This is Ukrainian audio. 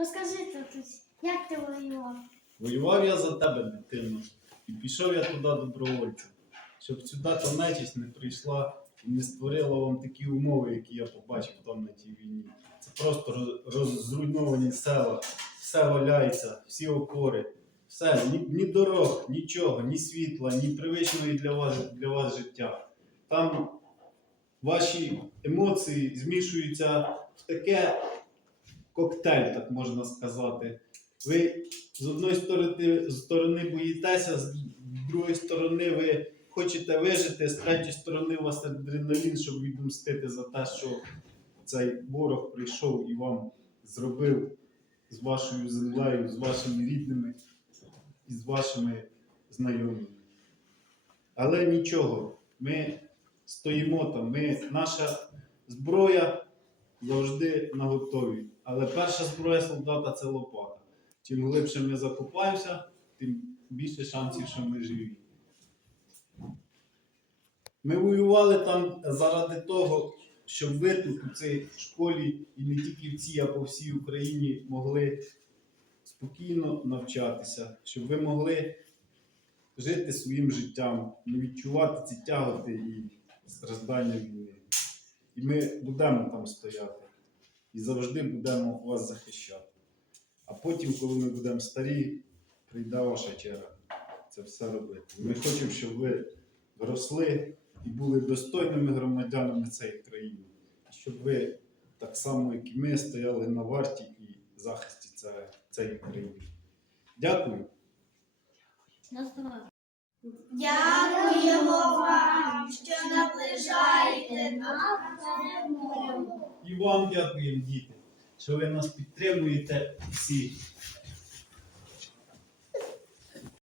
Розкажи татусь, як ти воював? Воював я за тебе, дитино, і пішов я туди добровольцем, щоб сюди та нечисть не прийшла і не створила вам такі умови, які я побачив там на тій війні. Це просто роз- розруйновані села, все валяється, всі опори, все, ні, ні дорог, нічого, ні світла, ні привичної для вас, для вас життя. Там ваші емоції змішуються в таке коктейль, так можна сказати. Ви з одної сторони, сторони боїтеся, з другої сторони ви хочете вижити, з третьої сторони у вас адреналін, щоб відомстити за те, що цей ворог прийшов і вам зробив з вашою землею, з вашими рідними і з вашими знайомими. Але нічого, ми стоїмо там, ми, наша зброя завжди наготові. Але перша зброя солдата це лопата. Чим глибше ми закопаємося, тим більше шансів, що ми живі. Ми воювали там заради того, щоб ви тут у цій школі і не тільки в цій, а по всій Україні могли спокійно навчатися, щоб ви могли жити своїм життям, не відчувати ці тяготи і страждання війни. І ми будемо там стояти і завжди будемо вас захищати. А потім, коли ми будемо старі, прийде ваша черга це все робити. Ми хочемо, щоб ви росли і були достойними громадянами цієї країни. Щоб ви так само, як і ми, стояли на варті і захисті цієї- країни. Дякую. Дякуємо вам, І вам дякуємо, діти, що ви нас підтримуєте всі